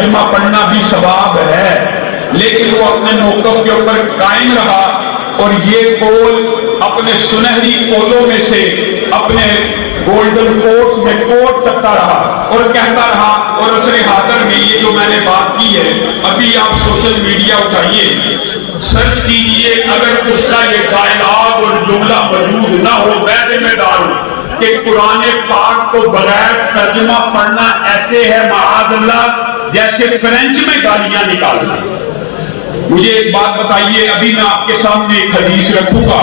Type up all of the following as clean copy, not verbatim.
ترجمہ پڑھنا بھی ثواب ہے، لیکن وہ اپنے موقف کے اوپر قائم رہا اور یہ قول اپنے سنہری قولوں میں سے اپنے گولڈن کوٹس میں کوٹ کرتا رہا اور کہتا رہا، اور عصر حاضر میں یہ جو میں نے بات کی ہے، ابھی آپ سوشل میڈیا اٹھائیے، سرچ کیجئے، اگر اس کا یہ ڈائلاگ اور جملہ موجود نہ ہو، میں ذمہ دار ہوں کہ قرآن پاک کو بغیر ترجمہ پڑھنا ایسے ہے معاذ اللہ جیسے فرینچ میں گالیاں نکالنا۔ مجھے ایک بات بتائیے، ابھی میں آپ کے سامنے ایک حدیث رکھوں گا،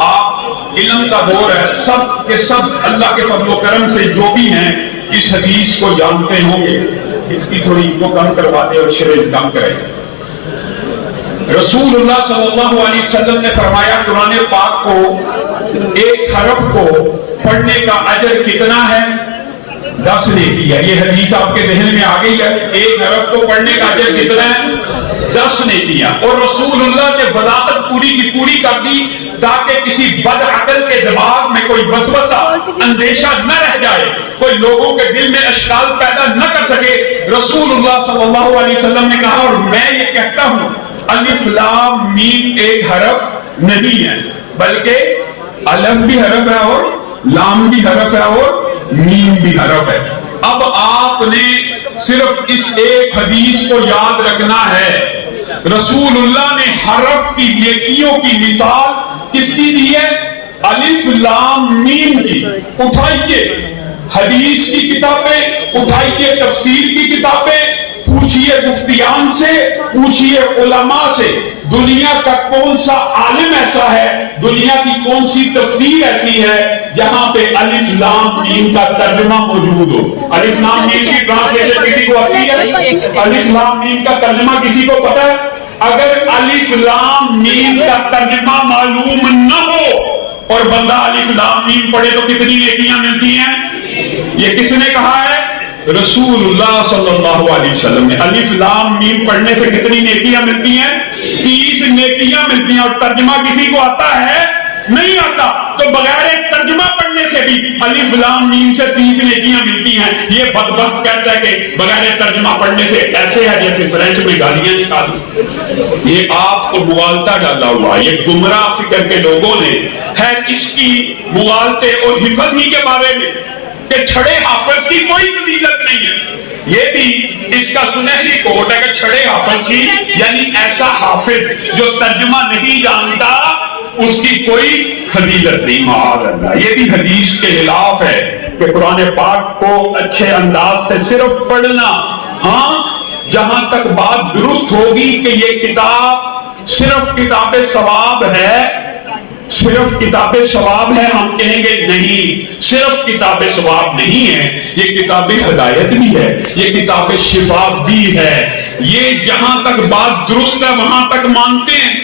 آپ علم کا دور ہے، سب کے سب اللہ کے فضل و کرم سے جو بھی ہیں اس حدیث کو جانتے ہوں گے۔ اس کی تھوڑی کو کم کروا دے اور شرح کم کرے۔ رسول اللہ صلی اللہ علیہ وسلم نے فرمایا قرآن پاک کو ایک حرف کو پڑھنے کا اجر کتنا ہے؟ 10 نیکی ہے۔ یہ حدیث آپ کے ذہن میں آ گئی ہے، ایک حرف کو پڑھنے کا اجر کتنا ہے؟ 10 نیکیاں۔ اور رسول اللہ نے وضاحت پوری کی پوری کر دی تاکہ کسی بد عقل کے دماغ میں کوئی وسوسہ، اندیشہ نہ رہ جائے، کوئی لوگوں کے دل میں اشکال پیدا نہ کر سکے۔ رسول اللہ صلی اللہ علیہ وسلم نے کہا، اور میں یہ کہتا ہوں، الف لام میم ایک حرف نہیں ہے، بلکہ الف بھی حرف ہے اور لام بھی حرف ہے اور میم بھی حرف ہے۔ اب آپ نے صرف اس ایک حدیث کو یاد رکھنا ہے۔ رسول اللہ نے حرف کی نیکیوں کی مثال کس کی دی ہے؟ الف لام میم کی۔ اٹھائیے حدیث کی کتابیں، اٹھائیے تفسیر کی کتابیں، پوچھئے مفتیان سے، پوچھئے علماء سے، دنیا کا کون سا عالم ایسا ہے، دنیا کی کون سی تفسیر ایسی ہے جہاں پہ الف لام میم کا ترجمہ موجود ہو؟ الف لام میم کی ٹرانسلیشن کسی کو آتی ہے؟ الف لام میم کا ترجمہ کسی کو پتا ہے؟ اگر الف لام میم کا ترجمہ معلوم نہ ہو اور بندہ الف لام میم پڑھے تو کتنی نیکیاں ملتی ہیں؟ یہ کس نے کہا ہے؟ رسول اللہ صلی اللہ علیہ وسلم نے۔ الف لام میم پڑھنے سے کتنی نیکیاں ملتی ہیں؟ 30 نیکیاں ملتی ہیں۔ اور ترجمہ کسی کو آتا ہے؟ نہیں آتا، تو بغیر ایک ترجمہ پڑھنے سے بھی الف لام میم سے 30 نیکیاں ملتی ہیں۔ یہ بدبخت کہتا ہے کہ بغیر ترجمہ پڑھنے سے ایسے ہے جیسے فرینچ میں گالیاں نکالیں۔ یہ آپ کو مغالطہ ڈالا ہوا، یہ گمراہ فکر کے لوگوں نے ہے اس کی مغالطے اور حفظ ہی کے بارے میں کہ چھڑے حافظ کی کوئی فضیلت نہیں ہے۔ یہ بھی اس کا سنہری کوٹ ہے کہ چھڑے حافظ کی، یعنی ایسا حافظ جو ترجمہ نہیں جانتا، اس کی کوئی فضیلت نہیں، معاذ اللہ۔ یہ بھی حدیث کے خلاف ہے کہ قرآن پاک کو اچھے انداز سے صرف پڑھنا، ہاں جہاں تک بات درست ہوگی کہ یہ کتاب صرف کتاب ثواب ہے، صرف کتاب ثواب ہے، ہم کہیں گے نہیں، صرف کتاب ثواب نہیں ہے، یہ کتاب ہدایت بھی ہے، یہ کتاب شفا بھی ہے۔ یہ جہاں تک بات درست ہے وہاں تک مانتے ہیں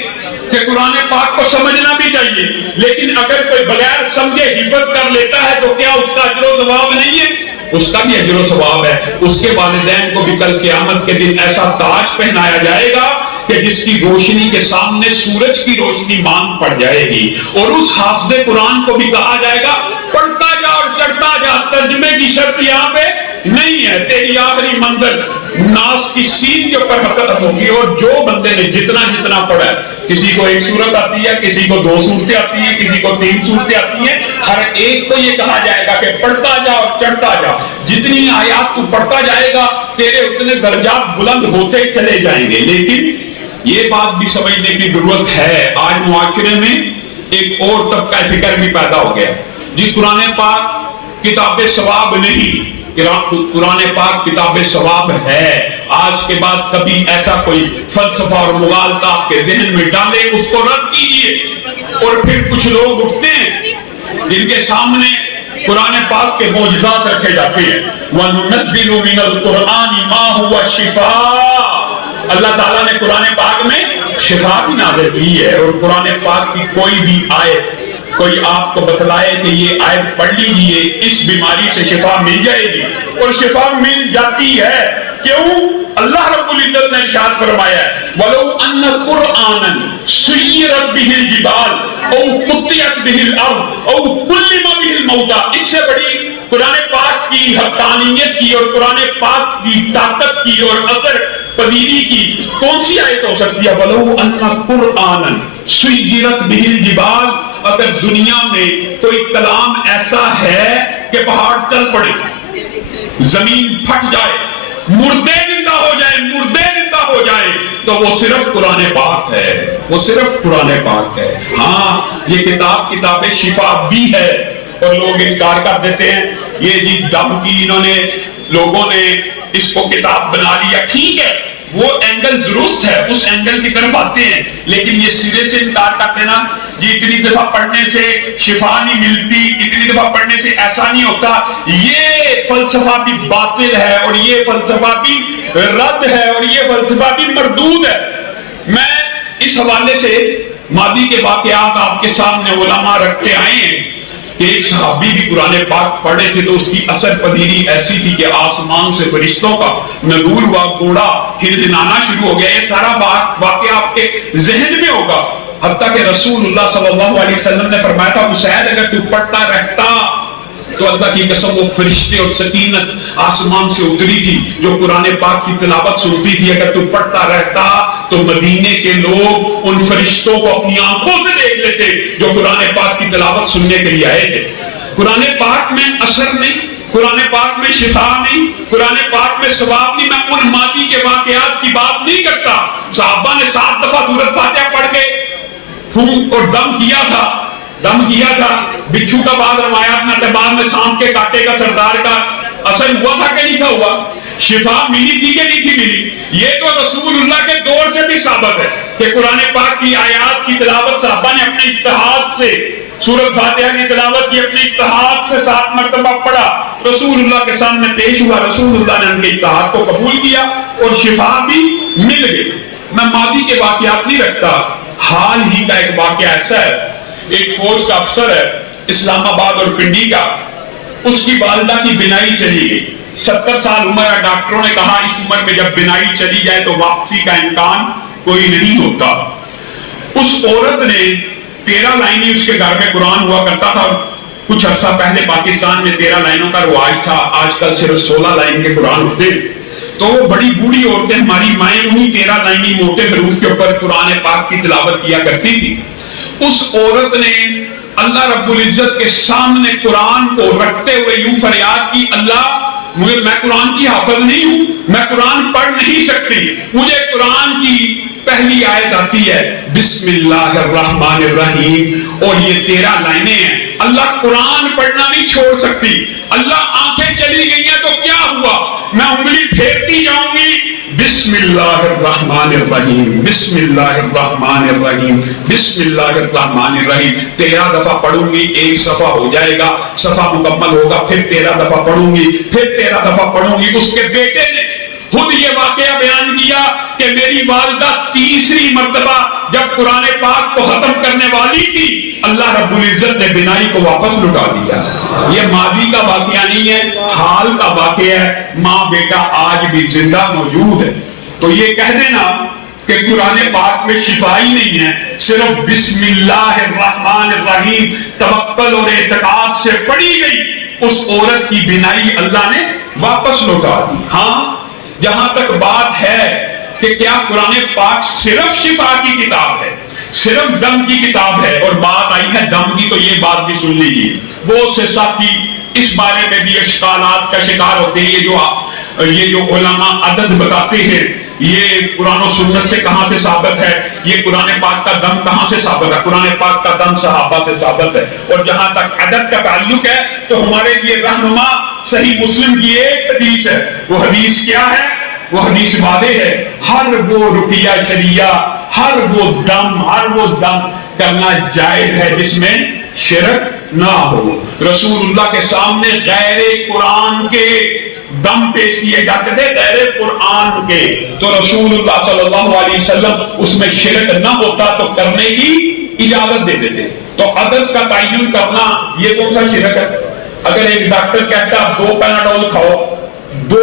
کہ قرآن پاک کو سمجھنا بھی چاہیے، لیکن اگر کوئی بغیر سمجھے حفظ کر لیتا ہے تو کیا اس کا اجر و ثواب نہیں ہے؟ اس کا بھی اجر و ثواب ہے۔ اس کے والدین کو بھی کل قیامت کے دن ایسا تاج پہنایا جائے گا کہ جس کی روشنی کے سامنے سورج کی روشنی مانگ پڑ جائے گی، اور اس حافظ قرآن کو بھی کہا جائے گا پڑھتا جا اور چڑھتا جا، ترجمے کی شرط یہاں پہ نہیں ہے، تیری آخری منزل ناس کی سین کے اوپر حقیقت ہوگی۔ اور جو بندے نے جتنا پڑھا ہے، کسی کو ایک سورت آتی ہے، کسی کو 2 سورتیں آتی ہیں، کسی کو 3 سورتیں آتی ہیں، ہر ایک کو یہ کہا جائے گا کہ پڑھتا جا اور چڑھتا جا، جتنی آیات تو پڑھتا جائے گا تیرے اتنے درجات بلند ہوتے چلے جائیں گے۔ لیکن یہ بات بھی سمجھنے کی ضرورت ہے، آج معاشرے میں ایک اور طبقہ فکر بھی پیدا ہو گیا جی قرآن پاک کتاب ثواب نہیں، قرآن پاک کتاب ثواب ہے۔ آج کے بعد کبھی ایسا کوئی فلسفہ اور مغالطہ آپ کے ذہن میں ڈالے، اس کو رد کیجئے۔ اور پھر کچھ لوگ اٹھتے ہیں جن کے سامنے قرآن پاک کے معجزات رکھے جاتے ہیں، وَنُنَزِّلُ مِنَ الْقُرْآنِ مَا هُوَ شِفَاءٌ۔ اللہ تعالیٰ نے قرآن پاک میں شفا بھی نازل کی ہے، اور قرآن پاک کی کوئی بھی آیت کوئی آپ کو بتلائے کہ یہ آیت پڑھ لیجئے اس بیماری سے شفا مل جائے گی، اور شفا مل جاتی ہے، کیوں؟ اللہ رب العزت نے ارشاد فرمایا ہے وَلَوْ أَنَّ قُرْآنًا سُيِّرَتْ بِهِ الْجِبَالُ أَوْ قُطِّعَتْ بِهِ الْأَرْضُ أَوْ كُلِّمَ بِهِ الْمَوْتَى، اس سے بڑی قرآن پاک کی حقانیت کی اور قرآن پاک کی طاقت کی اور اثر پذیری کی کون سی آیت ہو سکتی ہے؟ وَلَوْ أَنَّ قُرْآنًا سُيِّرَتْ بِهِ الْجِبَالُ، اگر دنیا میں کوئی کلام ایسا ہے کہ پہاڑ چل پڑے، زمین پھٹ جائے، مردے زندہ ہو جائے، مردے زندہ ہو جائے، تو وہ صرف قرآن پاک ہے، وہ صرف قرآن پاک ہے۔ ہاں یہ کتاب شفا بھی ہے، اور لوگ انکار کر دیتے ہیں یہ جی دم کی انہوں نے لوگوں نے اس کو کتاب بنا لیا، ٹھیک ہے وہ اینگل درست ہے، اس اینگل کی طرف آتے ہیں، لیکن یہ سرے سے انکار کرتے نا جی اتنی دفعہ پڑھنے سے شفا نہیں ملتی، اتنی دفعہ پڑھنے سے ایسا نہیں ہوتا، یہ فلسفہ بھی باطل ہے اور یہ فلسفہ بھی رد ہے اور یہ فلسفہ بھی مردود ہے۔ میں اس حوالے سے ماضی کے واقعات آپ کے سامنے علماء رکھتے آئے ہیں کہ ایک صحابی بھی قرآن پاک پڑھے تھے تو اس کی اثر پذیری ایسی تھی کہ آسمان سے فرشتوں کا نزول ہوا، گھوڑا ہلہلانا شروع ہو گیا۔ یہ سارا واقعہ آپ کے ذہن میں ہوگا، حتیٰ کہ رسول اللہ صلی اللہ علیہ وسلم نے فرمایا تھا اسید اگر تو پڑھتا رہتا تو اللہ کی قسم وہ فرشتے اور سکینت آسمان سے اتری تھی جو قرآن پاک کی تلاوت سنتی تھی، اگر تو پڑھتا رہتا تو مدینے کے لوگ ان فرشتوں کو اپنی آنکھوں سے دیکھ لیتے جو قرآن پاک کی تلاوت سننے کے لیے آئے تھے۔ قرآن پاک میں اثر نہیں، قرآن پاک میں شفا نہیں، قرآن پاک میں ثواب نہیں۔ میں ان ماضی کے واقعات کی بات نہیں کرتا، صحابہ نے 7 دفعہ سورۃ فاتحہ پڑھ کے پھونک اور دم کیا تھا، بچھو کا بعد روایات میں اعتبار میں سانپ کے کاٹے کا سردار کا اثر ہوا تھا کہ نہیں تھا ہوا، شفا ملی تھی کہ نہیں تھی ملی۔ یہ تو رسول اللہ کے دور سے بھی ثابت ہے کہ قرآن پاک کی آیات کی تلاوت صحابہ نے اپنے اجتہاد سے، سورۃ فاتحہ کی تلاوت کی اپنے اجتہاد سے 7 مرتبہ پڑھا، رسول اللہ کے سامنے پیش ہوا، رسول اللہ نے ان کے اجتہاد کو قبول کیا اور شفا بھی مل گئی۔ میں ماضی کے واقعات نہیں رکھتا، حال ہی کا ایک واقعہ ایسا ہے، ایک فوج کا افسر ہے اسلام آباد اور پنڈی کا، اس کی والدہ کی بینائی چلی گئی، 70 سال عمر ہے، ڈاکٹروں نے کہا اس عمر میں جب بینائی چلی جائے تو واپسی کا امکان کوئی نہیں ہوتا۔ اس عورت نے 13 لائنیں، اس کے گھر میں قرآن ہوا کرتا تھا، کچھ عرصہ پہلے پاکستان میں 13 لائنوں کا رواج تھا، آج کل صرف 16 لائن کے قرآن ہوتے، تو وہ بڑی بوڑھی عورتیں ہماری مائیں انہی 13 لائنی موٹے حروف کے اوپر قرآن پاک کی تلاوت کیا کرتی تھی۔ اس عورت نے اللہ رب العزت کے سامنے قرآن کو رکھتے ہوئے یوں فریاد کی، اللہ میں قرآن کی حافظ نہیں ہوں، میں قرآن پڑھ نہیں سکتی، مجھے قرآن کی پہلی آیت آتی ہے بسم اللہ الرحمن الرحیم اور یہ 13 لائنیں ہیں، اللہ قرآن پڑھنا نہیں چھوڑ سکتی، اللہ آنکھیں چلی گئی ہیں تو کیا ہوا، میں انگلی پھیرتی جاؤں گی، بسم اللہ الرحمن الرحیم، بسم اللہ الرحمن الرحیم، بسم اللہ الرحمن الرحیم، 13 دفعہ پڑھوں گی، ایک صفحہ ہو جائے گا، صفحہ مکمل ہوگا، پھر 13 دفعہ پڑھوں گی، پھر 13 دفعہ پڑھوں گی۔ اس کے بیٹے نے خود یہ واقعہ بیان کیا کہ میری والدہ 3ری مرتبہ جب قرآن پاک کو ختم کرنے والی تھی، اللہ رب العزت نے بینائی کو واپس لٹا دیا۔ یہ ماضی کا واقعہ نہیں ہے، حال کا واقعہ ہے، ماں بیٹا آج بھی زندہ موجود ہے۔ تو یہ کہہ دینا کہ قرآن پاک میں شفا ہی نہیں ہے، صرف بسم اللہ الرحمن الرحیم توکل اور اعتقاد سے پڑھی گئی، اس عورت کی بینائی اللہ نے واپس لوٹا دی۔ ہاں جہاں تک بات ہے کہ کیا قرآن پاک صرف شفا کی کتاب ہے، صرف دم کی کتاب ہے، اور بات آئی ہے دم کی تو یہ بات بھی سن لیجیے، بہت سے ساتھی اس بارے میں بھی اشکالات کا شکار ہوتے ہیں، یہ جو علماء عدد بتاتے ہیں یہ قرآن و سنت سے کہاں سے ثابت ہے، یہ قرآن پاک کا دم کہاں سے ثابت ہے، قرآن پاک کا دم صحابہ سے ثابت ہے، اور جہاں تک عدد کا تعلق ہے تو ہمارے لیے رہنما صحیح مسلم کی ایک حدیث ہے، وہ حدیث کیا ہے، وہ حدیث واضح ہے، ہر وہ رقیہ شریعہ، ہر وہ دم کرنا جائز ہے جس میں شرک نہ ہو۔ رسول اللہ کے سامنے غیر قرآن کے دم پیش کیے جاتے تھے، غیر قرآن کے، تو رسول اللہ صلی اللہ علیہ وسلم اس میں شرک نہ ہوتا تو کرنے کی اجازت دے دیتے۔ تو عدد کا تعین کرنا یہ کون سا شرک ہے؟ اگر ایک ڈاکٹر کہتا ہے 2 پیناڈول کھاؤ، 2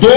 2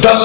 10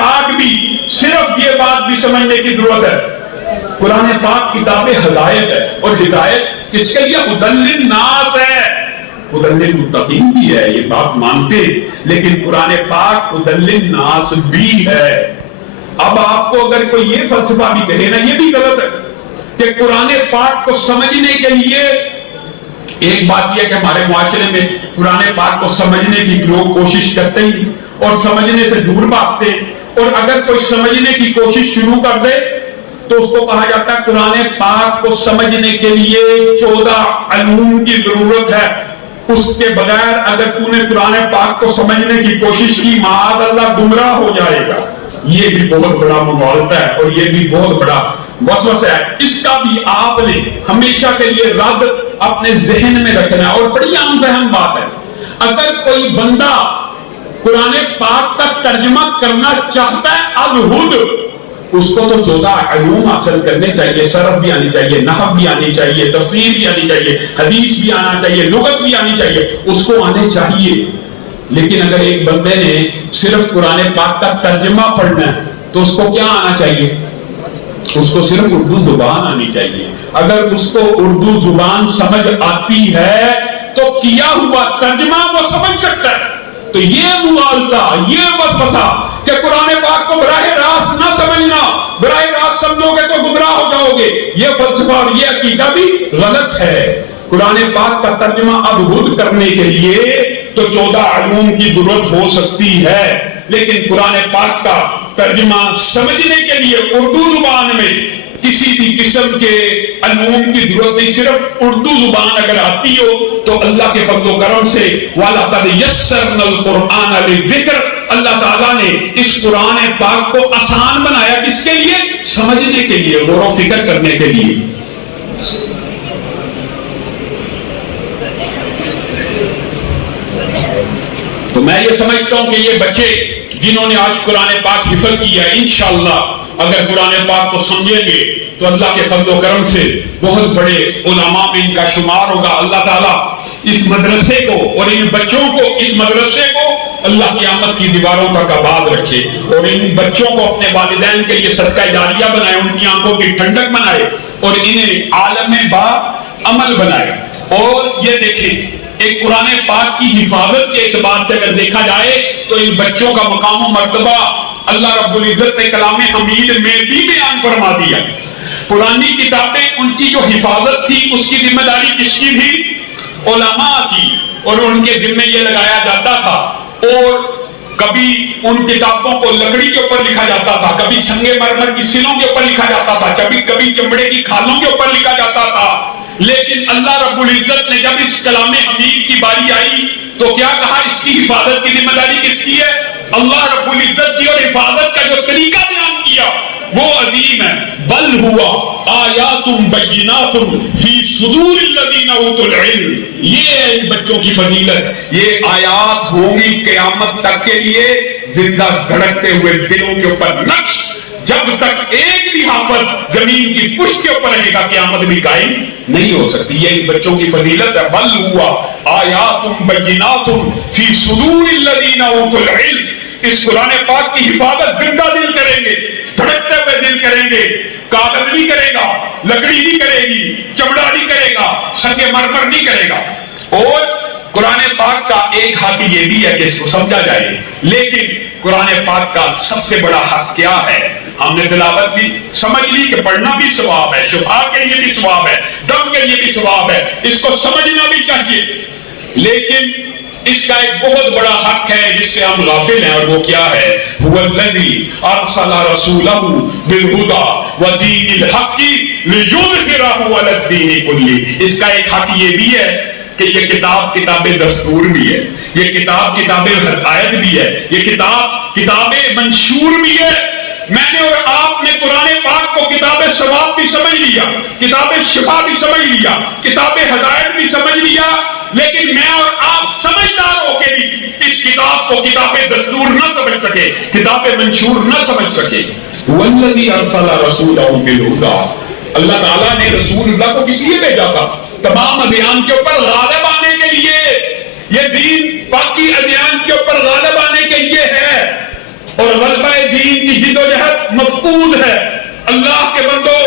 پاک بھی صرف یہ بات بھی سمجھنے کی ضرورت ہے، قرآن پاک کتاب ہدایت ہے، اور ہدایت کس کے لیے؟ ہدی للناس ہے، ہدی للمتقین بھی ہے، یہ بات مانتے، لیکن قرآن پاک ہدی للناس بھی ہے۔ اب آپ کو اگر کوئی یہ فلسفہ بھی کہے نا، یہ بھی غلط ہے کہ قرآن پاک کو سمجھنے کے لیے، ایک بات یہ کہ ہمارے معاشرے میں قرآن پاک کو سمجھنے کی لوگ کوشش کرتے ہی اور سمجھنے سے دور بھاگتے، اور اگر کوئی سمجھنے کی کوشش شروع کر دے تو اس کو کہا جاتا ہے قرآن پاک کو سمجھنے کے لیے 14 علوم کی ضرورت ہے، اس کے بغیر اگر تو نے قرآن پاک کو سمجھنے کی کوشش کی معاذ اللہ گمراہ ہو جائے گا۔ یہ بھی بہت بڑا مغالطہ ہے اور یہ بھی بہت بڑا وسوسہ ہے، اس کا بھی آپ نے ہمیشہ کے لیے رد اپنے ذہن میں رکھنا ہے۔ اور بڑی عام فہم بات ہے، اگر کوئی بندہ قرآن پاک کا ترجمہ کرنا چاہتا ہے الہد، اس کو تو 14 علوم حاصل کرنے چاہیے، صرف بھی آنی چاہیے، نحو بھی آنی چاہیے، تفسیر بھی آنی چاہیے، حدیث بھی آنا چاہیے، لغت بھی آنی چاہیے، اس کو آنے چاہیے۔ لیکن اگر ایک بندے نے صرف قرآن پاک کا ترجمہ پڑھنا ہے تو اس کو کیا آنا چاہیے؟ اس کو صرف اردو زبان آنی چاہیے۔ اگر اس کو اردو زبان سمجھ آتی ہے تو کیا ہوا ترجمہ وہ سمجھ سکتا ہے۔ تو یہ مغالطہ، یہ وسوسہ کہ قرآن پاک کو براہ راست نہ سمجھنا، براہ راست سمجھو گے تو گمراہ ہو جاؤ گے، یہ فلسفہ اور یہ عقیدہ بھی غلط ہے۔ قرآن پاک کا ترجمہ ابہد کرنے کے لیے تو 14 علوم کی ضرورت ہو سکتی ہے، لیکن قرآن پاک کا ترجمہ سمجھنے کے لیے اردو زبان میں کسی بھی قسم کے علوم کی ضرورت نہیں۔ صرف اردو زبان اگر آتی ہو تو اللہ کے فضل و کرم سے وَلَقَدْ يَسَّرْنَا الْقُرْآنَ لِلذِّكْرِ، اللہ تعالیٰ نے اس قرآن پاک کو آسان بنایا، کس کے لیے؟ سمجھنے کے لیے، غور و فکر کرنے کے لیے۔ تو میں یہ سمجھتا ہوں کہ یہ بچے جنہوں نے آج قرآن پاک حفظ کیا، انشاءاللہ اگر قرآن پاک کو سمجھیں گے تو اللہ کے فضل و کرم سے بہت بڑے علماء میں ان کا شمار ہوگا۔ اللہ تعالیٰ اس مدرسے کو اور ان بچوں کو، اس مدرسے کو اللہ قیامت کی دیواروں تک آباد رکھے، اور ان بچوں کو اپنے والدین کے لیے صدقہ جاریہ بنائے، ان کی آنکھوں کی ٹھنڈک بنائے، اور انہیں عالم با عمل بنائے۔ اور یہ دیکھیں، ایک قرآن پاک کی حفاظت کے اعتبار سے اگر دیکھا جائے تو ان بچوں کا مقام و مرتبہ اللہ رب العزت نے کلام حمید میں بھی بیان فرما دیا۔ پرانی کتابیں ان کی جو حفاظت تھی اس کی ذمہ داری کس کی تھی؟ علماء کی، اور ان کے ذمہ یہ لگایا جاتا تھا، اور کبھی ان کتابوں کو لکڑی کے اوپر لکھا جاتا تھا، کبھی سنگ مرمر کی سلوں کے اوپر لکھا جاتا تھا، کبھی چمڑے کی کھالوں کے اوپر لکھا جاتا تھا۔ لیکن اللہ رب العزت نے جب اس کلام حمید کی باری آئی تو کیا کہا؟ اس کی حفاظت کی ذمہ داری کس کی ہے؟ اللہ رب العزت کی، اور حفاظت کا جو طریقہ بیان کیا وہ عظیم ہے۔ بل ہوا آیات بینات فی صدور الذین اوتوا العلم، یہ ہے ان بچوں کی فضیلت، یہ آیات ہوں گی قیامت تک کے لیے زندہ دھڑکتے ہوئے دلوں کے اوپر نقش، جب تک ایک بھی حافظ زمین کی پشت کے اوپر رہے گا قیامت بھی قائم نہیں ہو سکتی۔ یہ ان بچوں کی فضیلت ہے۔ بل ہوا آیات بینات فی صدور الذین اوتوا العلم، اس قرآن پاک کی حفاظت زندہ دل کریں گے، دھڑکتے ہوئے دل کریں گے، کاغذ نہیں کرے گا، لکڑی نہیں کرے گی، چمڑا نہیں کرے گا، سنگ مرمر نہیں کرے گا۔ اور قرآن پاک کا ایک حق یہ بھی ہے کہ اس کو سمجھا جائے، لیکن قرآن پاک کا سب سے بڑا حق کیا ہے؟ ہم نے تلاوت بھی سمجھ لی کہ پڑھنا بھی ثواب ہے، شفا کے لیے بھی ثواب ہے، دم کے لیے بھی ثواب ہے، اس کو سمجھنا بھی چاہیے، لیکن اس کا ایک بہت بڑا حق ہے جس سے ہم غافل ہیں، اور وہ کیا ہے؟ هو الذی ارسل رسولہ بالہدی ودین الحق لیظہرہ علی الدین کلہ۔ اس کا ایک حق یہ بھی ہے کہ یہ کتاب دستور بھی ہے، یہ کتاب ہدایت بھی ہے، یہ کتاب منشور بھی ہے۔ میں نے اور آپ نے قرآن پاک کو کتاب ثواب بھی سمجھ لیا، کتاب شفا بھی سمجھ لیا، کتاب ہدایت بھی سمجھ لیا، لیکن میں اور آپ سمجھدار ہو کے بھی اس کتاب کو کتاب دستور نہ سمجھ سکے، کتاب منشور نہ سمجھ سکے۔ والذی ارسل رسولہ بالہدی، اللہ تعالیٰ نے رسول اللہ کو کس لیے بھیجا تھا؟ تمام ادیان کے اوپر غالب آنے کے لیے، یہ دین باقی ادیان کے اوپر غالب آنے کے لیے ہے، اور غلبہ دین کی جدوجہد مفقود ہے۔ اللہ کے بندو،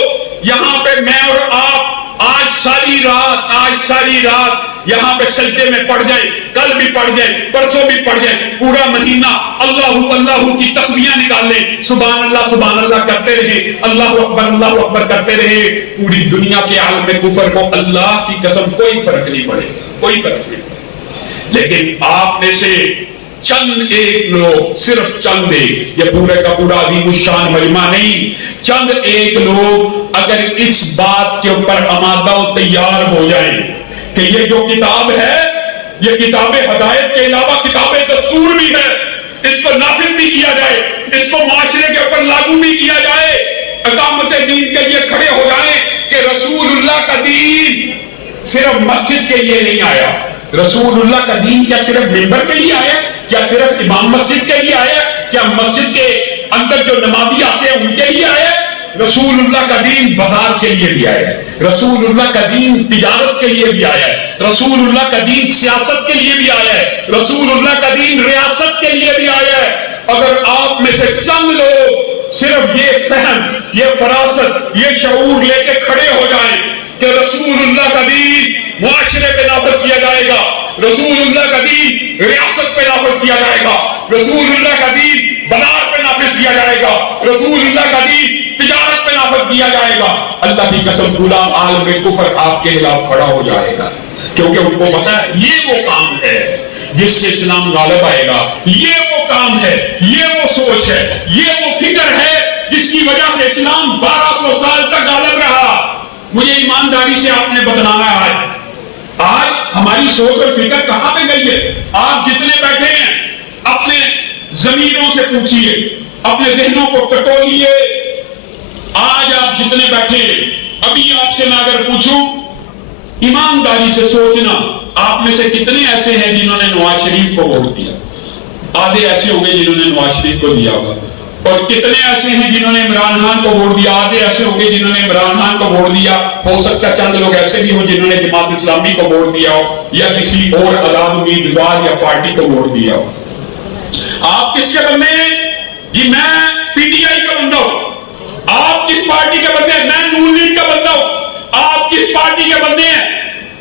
یہاں پہ میں اور آپ آج ساری رات یہاں پہ سجدے میں پڑ جائیں، کل بھی پڑھ جائیں، پرسوں بھی پڑھ جائیں، پورا مہینہ اللہ کی تسبیحاں نکال لیں، سبحان اللہ کرتے رہے، اللہ اکبر کرتے رہے، پوری دنیا کے عالم کفر کو اللہ کی قسم کوئی فرق نہیں پڑے گا، کوئی فرق نہیں پڑے گا۔ لیکن آپ میں سے چند ایک لوگ، صرف چند ایک، یہ پورے کا پورا عظیم الشان مجمع نہیں، چند ایک لوگ اگر اس بات کے اوپر آمادہ و تیار ہو جائیں کہ یہ جو کتاب ہے یہ کتاب ہدایت کے علاوہ کتاب دستور بھی ہے، اس کو نافذ بھی کیا جائے، اس کو معاشرے کے اوپر لاگو بھی کیا جائے، اقامت دین کے لیے کھڑے ہو جائیں کہ رسول اللہ کا دین صرف مسجد کے لیے نہیں آیا، رسول اللہ کا دین کیا صرف ممبر کے لیے آیا، کیا صرف امام مسجد کے لیے آیا، کیا مسجد کے اندر جو نمازی آتے ہیں ان کے لیے آیا؟ رسول اللہ کا دین بازار کے لیے بھی آیا ہے، رسول اللہ کا دین تجارت کے لیے بھی آیا ہے، رسول اللہ کا دین سیاست کے لیے بھی آیا ہے، رسول اللہ کا دین ریاست کے لیے بھی آیا ہے۔ اگر آپ میں سے چند لوگ صرف یہ فہم، یہ فراست، یہ شعور لے کے کھڑے ہو جائیں کہ رسول اللہ کا دین معاشرے پہ نافذ کیا جائے گا، رسول اللہ کا دین ریاست پہ نافذ کیا جائے گا، رسول اللہ کا دین بازار پہ نافذ کیا جائے گا، رسول اللہ کا دین تجارت پہ نافذ کیا جائے گا، اللہ کی قسم غلام عالم کفر آپ کے خلاف کھڑا ہو جائے گا، کیونکہ ان کو پتا ہے یہ وہ کام ہے جس سے اسلام غالب آئے گا، یہ وہ کام ہے، یہ وہ سوچ ہے، یہ وہ فکر ہے جس کی وجہ سے اسلام 1200 سال تک غالب رہا۔ مجھے ایمانداری سے آپ نے بتلانا ہے آج ہماری سوچ اور فکر کہاں پہ گئی ہے؟ آپ جتنے بیٹھے ہیں اپنے ضمیروں سے پوچھئے، اپنے ذہنوں کو ٹٹولیے، آج آپ جتنے بیٹھے ہیں، ابھی آپ سے میں اگر پوچھوں ایمانداری سے سوچنا، آپ میں سے کتنے ایسے ہیں جنہوں نے نواز شریف کو ووٹ دیا؟ آدھے ایسے ہوں گے جنہوں نے نواز شریف کو دیا ہوگا، اور کتنے ایسے ہیں جنہوں نے عمران خان کو ووٹ دیا؟ آدھے ایسے ہوں گے جنہوں نے عمران خان کو ووٹ دیا، ہو سکتا ہے چند لوگ ایسے بھی ہوں جنہوں نے جماعت اسلامی کو ووٹ دیا ہو یا کسی اور آزاد امیدوار یا پارٹی کو ووٹ دیا ہو۔ آپ کس کے بندے ہیں؟ جی میں پی ٹی آئی کا بندہ ہوں۔ آپ کس پارٹی کے بندے ہیں؟ میں نون لیگ کا بندہ ہوں۔ آپ کس پارٹی کے بندے ہیں؟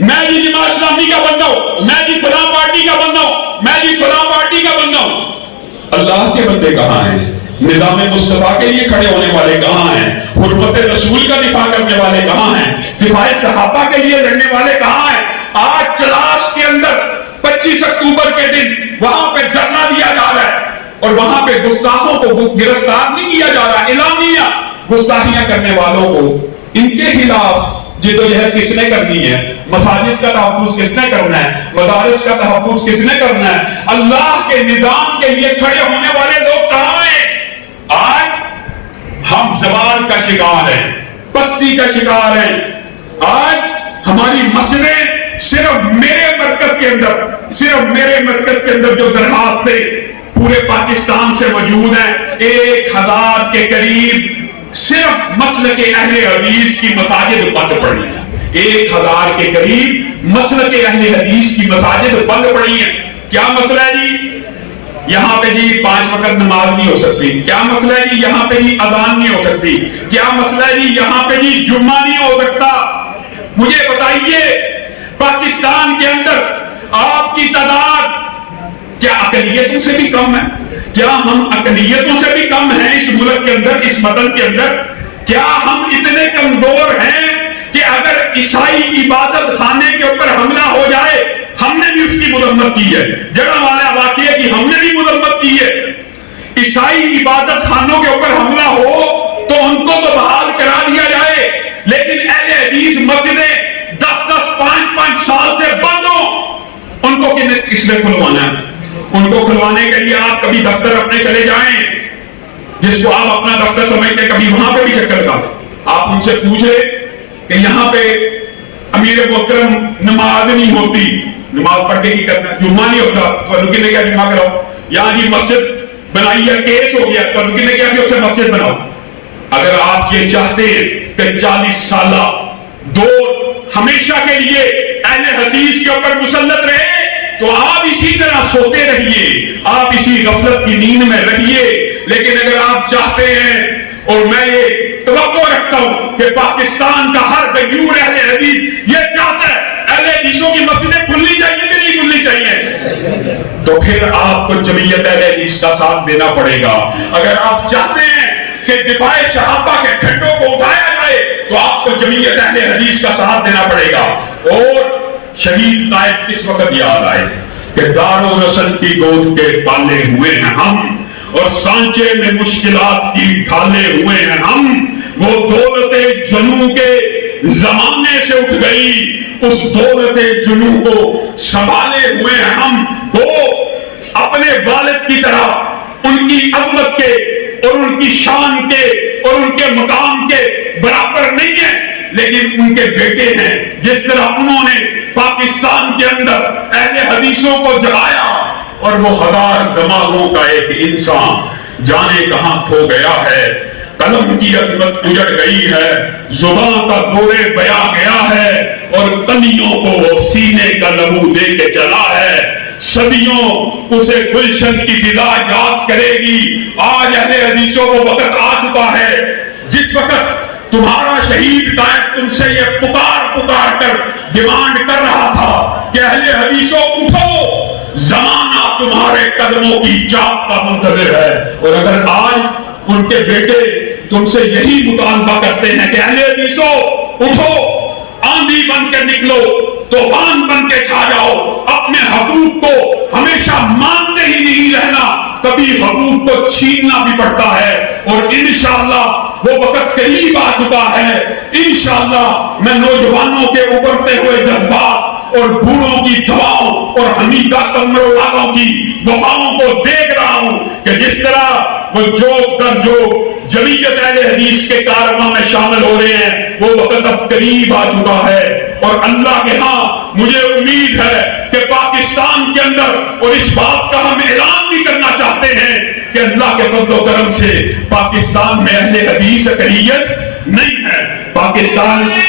میں جی جماعت اسلامی کا بندہ ہوں، میں جی فلاں پارٹی کا بندہ ہوں، میں جی فلاں پارٹی کا بندہ ہوں۔ اللہ کے بندے کہاں ہیں؟ نظام مصطفیٰ کے لیے کھڑے ہونے والے کہاں ہیں؟ حرمت رسول کا دفاع کرنے والے کہاں ہیں؟ دفاع صحابہ کے لیے لڑنے والے کہاں ہیں؟ آج چلاس کے اندر 25 اکتوبر کے دن وہاں پہ دھرنا دیا جا رہا ہے اور وہاں پہ گستاخوں کو گرفتار نہیں کیا جا رہا، اعلامیہ گستاخیاں کرنے والوں کو ان کے خلاف جدوجہد کس نے کرنی ہے؟ مساجد کا تحفظ کس نے کرنا ہے؟ مدارس کا تحفظ کس نے کرنا ہے؟ اللہ کے نظام کے لیے کھڑے ہونے والے لوگ کہاں ہیں؟ آج ہم زوال کا شکار ہیں، پستی کا شکار ہیں۔ آج ہماری مسجدیں صرف میرے مرکز کے اندر جو درخواستیں پورے پاکستان سے موجود ہیں 1000 کے قریب صرف مسلک اہل حدیث کی مساجد بند پڑی ہیں، 1000 کے قریب مسلک اہل حدیث کی مساجد بند پڑی ہیں۔ کیا مسئلہ ہے جی؟ یہاں پہ جی 5 وقت نماز نہیں ہو سکتی۔ کیا مسئلہ ہے جی؟ یہاں پہ جی اذان نہیں ہو سکتی۔ کیا مسئلہ ہے جی؟ یہاں پہ جی جمعہ نہیں ہو سکتا۔ مجھے بتائیے پاکستان کے اندر آپ کی تعداد کیا اقلیتوں سے بھی کم ہے؟ کیا ہم اقلیتوں سے بھی کم ہیں اس ملک کے اندر، اس وطن کے اندر؟ کیا ہم اتنے کمزور ہیں کہ اگر عیسائی عبادت خانے کے اوپر حملہ ہو جائے ہم نے بھی اس کی مذمت کی ہے، جڑا والا واقعہ کی ہم نے بھی مذمت کی ہے؟ عیسائی عبادت خانوں کے اوپر حملہ ہو تو ان کو تو بحال کرا دیا جائے، لیکن اہل حدیث مسجدیں 10-10 5-5 سال سے بند ہوں، ان کو کس نے کھلوانا ہے؟ ان کو کھلوانے کے لیے آپ کبھی دفتر اپنے چلے جائیں، جس کو آپ اپنا دفتر سمجھتے کبھی وہاں پہ بھی چکر کا آپ ان سے پوچھے کہ یہاں پہ امیر محترم نماز نہیں ہوتی، نماز پڑھ کے کی کرنا، جمعہ نہیں ہوتا تو لوگوں نے کیا جمعہ کراؤ، یہاں جی مسجد بنائی ہے کیس ہو گیا تو لوگوں نے کیا کہ اسے مسجد بناؤ۔ اگر آپ یہ چاہتے ہیں کہ 40 سالہ دور ہمیشہ کے لیے اہل حدیث کے اوپر مسلط رہے تو آپ اسی طرح سوتے رہیے، آپ اسی غفلت کی نیند میں رہیے، لیکن اگر آپ چاہتے ہیں اور میں یہ توقع رکھتا ہوں کہ پاکستان کا ہر غیور اہل حدیث یہ چاہتا ہے اہل حدیثوں کی مسجدیں کھلنی چاہیے کہ نہیں کھلنی چاہیے، تو پھر آپ کو جمعیت اہل حدیث کا ساتھ دینا پڑے گا۔ اگر آپ چاہتے ہیں کہ دفاع صحابہ کے جھنڈوں کو اٹھایا جائے تو آپ کو جمعیت اہل حدیث کا ساتھ دینا پڑے گا۔ اور شہید نائب اس وقت یاد آئے کہ دار و رسل کی گود کے پالے ہوئے ہیں ہم، اور سانچے میں مشکلات کی ڈھالے ہوئے ہیں ہم، وہ دولت جنوں کے زمانے سے اٹھ گئی، اس دولت جنوں کو سنبھالے ہوئے ہیں ہم۔ وہ اپنے والد کی طرح ان کی عظمت کے اور ان کی شان کے اور ان کے مقام کے برابر نہیں ہیں، لیکن ان کے بیٹے ہیں۔ جس طرح انہوں نے پاکستان کے اندر اہل حدیثوں کو جگایا، اور وہ ہزار دماغوں کا ایک انسان جانے کہاں کھو گیا ہے، قلم کی عظمت اجڑ گئی ہے، زبان کا دورے بیاں گیا ہے، اور کلیوں کو وہ سینے کا لہو دے کے چلا ہے۔ صدیوں اسے گلشن کی فضا یاد کرے گی۔ آج اہل حدیثوں کو وقت آ چکا ہے، جس وقت تمہارا شہید نائب تم سے یہ پکار کر ڈیمانڈ کر رہا تھا کہ اہل حدیثوں اٹھو، زمانہ تمہارے قدموں کی چاپ کا منتظر ہے۔ اور اگر آج ان کے بیٹے تم سے یہی مطالبہ کرتے ہیں کہ اہل حدیثوں اٹھو، آندھی بن کے نکلو، طوفان بن کے چھا جاؤ، اپنے حقوق کو ہمیشہ مانتے ہی نہیں رہنا، کبھی حقوق کو چھیننا بھی پڑتا ہے۔ اور انشاءاللہ وہ وقت قریب آ چکا ہے۔ انشاءاللہ میں نوجوانوں کے ابھرتے ہوئے جذبات اور بوڑھوں کی دعاؤں اور حمیدہ کمروں والوں کی دعاؤں کو دیکھ رہا ہوں کہ جس طرح وہ جوگ در جوگ جمعیت اہل حدیث کے کارواں میں شامل ہو رہے ہیں، وہ وقت اب قریب آ چکا ہے۔ اور اللہ کے ہاں مجھے امید ہے کہ پاکستان کے اندر، اور اس بات کا ہم اعلان بھی کرنا چاہتے ہیں کہ اللہ کے فضل و کرم سے پاکستان میں اہل حدیث اقلیت نہیں ہے۔ پاکستان میں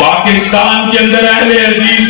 پاکستان کے اندر اہل حدیث،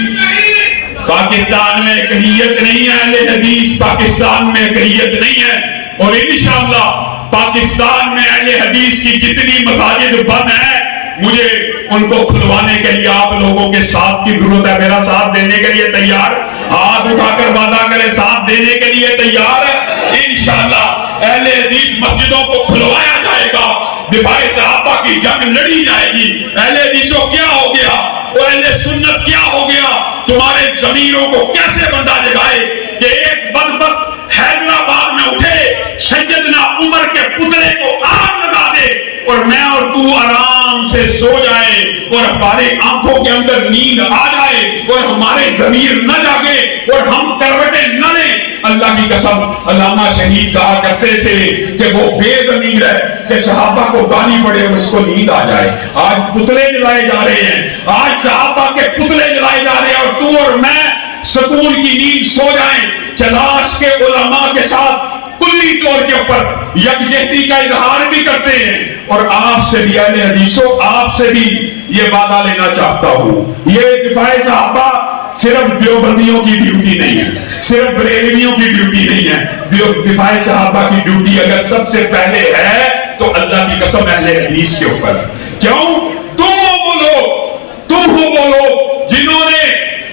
پاکستان میں اقلیت نہیں ہے، اہل حدیث پاکستان میں اقلیت نہیں ہے۔ اور انشاءاللہ پاکستان میں اہل حدیث کی جتنی مساجد بند ہیں، مجھے ان کو کھلوانے کے لیے آپ لوگوں کے ساتھ کی ضرورت ہے۔ میرا ساتھ دینے کے لیے تیار؟ ہاتھ اٹھا کر وعدہ کریں ساتھ دینے کے لیے تیار ہے؟ انشاءاللہ اہل حدیث مسجدوں کو کھلوایا جائے گا، دفاع صحابہ کی جنگ لڑی جائے گی۔ اہل حدیثوں کیا ہو گیا اور اہل سنت کیا ہو گیا؟ تمہارے ضمیروں کو کیسے بندہ جگائے کہ ایک بدبخت حیدرآباد میں اٹھے، سیدنا عمر کے پتلے کو آگ لگا دے، اور میں اور تو آرام سے سو جائے، اور ہمارے آنکھوں کے اندر نیند آ جائے، اور ہمارے ضمیر نہ جاگے، اور ہم کروٹیں نہ لیں۔ اللہ کی قسم علامہ شہید کہا کرتے تھے کہ وہ بے ضمیر ہے کہ صحابہ کو گالی پڑے اور اس کو نیند آ جائے۔ آج پتلے جلائے جا رہے ہیں، آج صحابہ کے پتلے جلائے جا رہے ہیں، اور تو اور میں سکون کی نیند سو جائیں۔ چلاش کے علماء کے ساتھ کلی طور کے اوپر یکجہتی کا اظہار بھی کرتے ہیں، اور آپ سے بھی اہل حدیثوں، آپ سے بھی یہ وعدہ لینا چاہتا ہوں، یہ دفاع صحابہ صرف دیوبندیوں کی ڈیوٹی نہیں ہے، صرف بریلویوں کی ڈیوٹی نہیں ہے۔ دفاع صحابہ کی ڈیوٹی اگر سب سے پہلے ہے تو اللہ کی قسم اہل حدیث کے اوپر۔ کیوں؟ تم ہو وہ لوگ جنہوں نے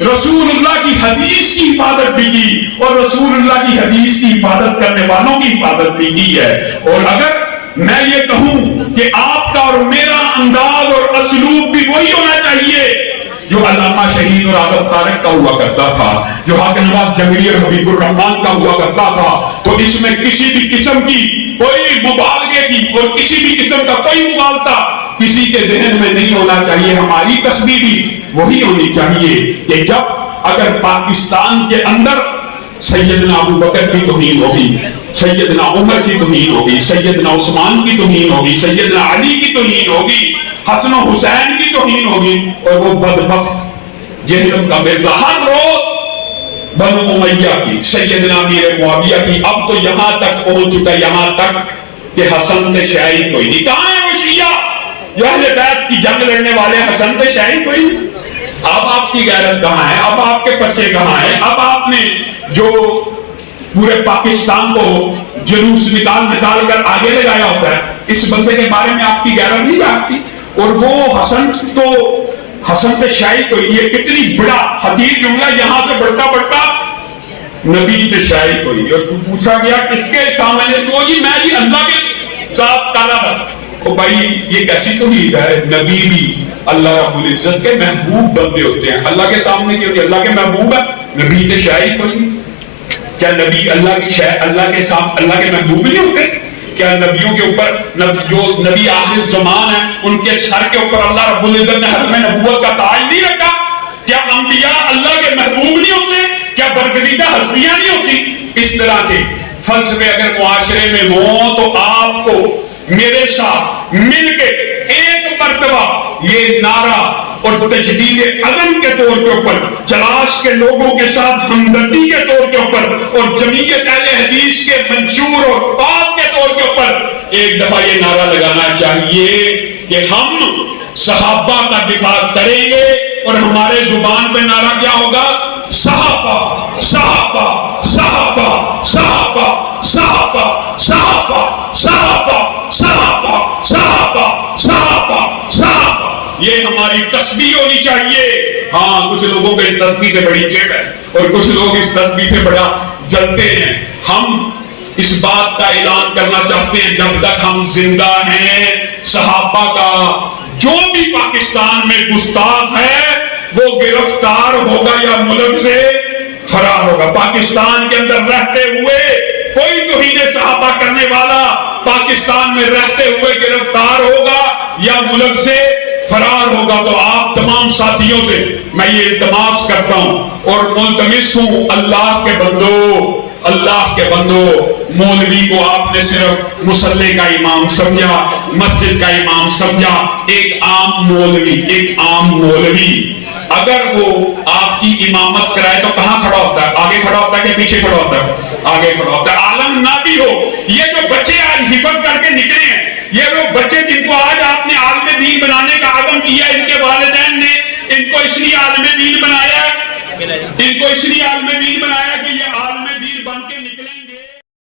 رسول اللہ کی حدیث کی حفاظت بھی کی، اور رسول اللہ کی حدیث کی حفاظت کرنے والوں کی حفاظت بھی کی ہے۔ اور اگر میں یہ کہوں کہ آپ کا اور میرا انداز اور اسلوب بھی وہی ہونا چاہیے جو علامہ شہید اور عادت طارق کا ہوا کرتا تھا، جو حاج نواز جنگلی اور حبیب الرحمان کا ہوا کرتا تھا، تو اس میں کسی بھی قسم کی کوئی مبالغے کی اور کسی بھی قسم کا کوئی مغالطہ کسی کے ذہن میں نہیں ہونا چاہیے۔ ہماری تصویر بھی وہی ہونی چاہیے کہ جب اگر پاکستان کے اندر سیدنا ابو بکر کی توہین ہوگی، سیدنا عمر کی توہین ہوگی، سیدنا عثمان کی توہین ہوگی، سیدنا علی کی توہین ہوگی، حسن و حسین کی توہین ہوگی، اور وہ بدبخت جہنم کا بیٹا ہر روز بنو امیہ کی، سیدنا امیر معاویہ کی، اب تو یہاں تک پہنچ چکا، یہاں تک کہ حسن سے شاہی کوئی نہیں۔ کہاں ہے وہ شیعہ جو اہل بیت کی جنگ لڑنے والے حسن سے شاہی کوئی نہیں؟ اب آپ کی غیرت کہاں ہے؟ اب آپ کے پسے کہاں ہے؟ اب آپ نے جو پورے پاکستان کو جلوس نکال کر آگے لگایا ہوتا ہے، اس بندے کے بارے میں آپ کی غیرت نہیں جاگتی؟ اور وہ حسن پہ شاہی کوئی، یہ کتنی بڑا حقیر جملہ، یہاں سے بڑھتا نبی پہ شاہی کوئی۔ اور پوچھا گیا کس کے سامنے؟ تو جی میں جی اللہ کے ساتھ کالا تھا۔ تو بھائی یہ کیسی توحید ہے؟ نبی بھی اللہ رب العزت کے محبوب بندے ہوتے ہیں، اللہ کے سامنے کیونکہ اللہ کے محبوب ہے، نبی پہ شاہی کوئی؟ کیا نبی اللہ کے محبوب نہیں ہوتے؟ کیا نبیوں کے اوپر جو نبی آخر زمان ہیں ان کے سر کے اوپر اللہ رب العزت نے ختم نبوت کا تاج نہیں رکھا؟ کیا انبیاء اللہ کے محبوب نہیں ہوتے؟ کیا برگزیدہ ہستیاں نہیں ہوتی؟ اس طرح کے فلسفے اگر معاشرے میں ہوں تو آپ کو میرے ساتھ مل کے ایک مرتبہ یہ نعرہ اور تجدید عدم کے طور کے اوپر، چلاش کے لوگوں کے ساتھ ہمدردی کے طور کے اوپر، اور جمعیت اہل حدیث کے منشور اور بات کے طور کے اوپر ایک دفعہ یہ نعرہ لگانا چاہیے کہ ہم صحابہ کا دفاع کریں گے، اور ہمارے زبان پہ نعرہ کیا ہوگا؟ صحابہ صحابہ صحابہ صحابہ صحابہ صحابہ صحابہ صحابہ صحابہ صحابہ صحابہ۔ یہ ہماری تسبیح ہونی چاہیے۔ ہاں کچھ لوگوں کو اس تسبیح سے بڑی چڑ ہے اور کچھ لوگ اس تسبیح سے بڑا جلتے ہیں۔ ہم اس بات کا اعلان کرنا چاہتے ہیں جب تک ہم زندہ ہیں، صحابہ کا جو بھی پاکستان میں گستاخ ہے وہ گرفتار ہوگا یا ملک سے فرار ہوگا۔ پاکستان کے اندر رہتے ہوئے کوئی توہین صحابہ کرنے والا پاکستان میں رہتے ہوئے گرفتار ہوگا یا ملک سے فرار ہوگا۔ تو آپ تمام ساتھیوں سے میں یہ التماس کرتا ہوں اور ملتمس ہوں، اللہ کے بندو، مولوی کو آپ نے صرف مصلی کا امام سمجھا، مسجد کا امام سمجھا۔ ایک عام مولوی اگر وہ آپ کی امامت کرائے تو کہاں کھڑا ہوتا ہے؟ آگے کھڑا ہوتا ہے کہ پیچھے کھڑا ہوتا ہے؟ آگے کھڑا ہوتا ہے۔ عالم نہ بھی ہو، یہ جو بچے آج حفظ کر کے نکلے ہیں، یہ وہ بچے جن کو آج آپ نے عالم دین بنانے کا عزم کیا، ان کے والدین نے ان کو اس لیے عالم دین بنایا کہ یہ